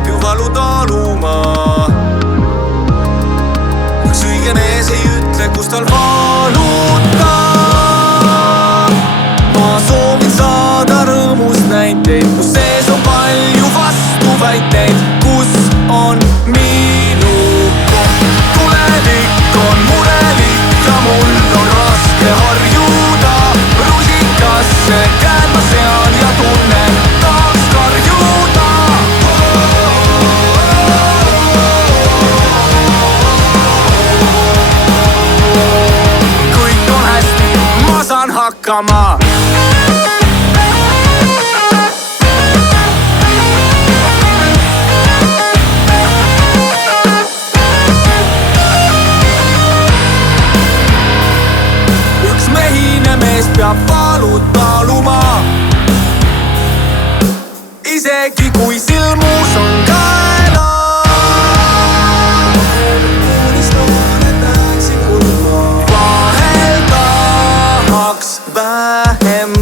peab ju valu taluma. Üks õige mees ei ütle, kus tal valutab. Ma soovin saada rõõmust näiteid, kus sees on palju vastuväiteid. Kus on minu koht? Tulevik on murelik ja mul on raske harjuda. Rusikasse käed ma sean ja tunnen, tahaks karjuda. Kõik on hästi, ma saan hakkama. Mees peab valud taluma, isegi kui silmus on kaela. Vahel tahaks vähem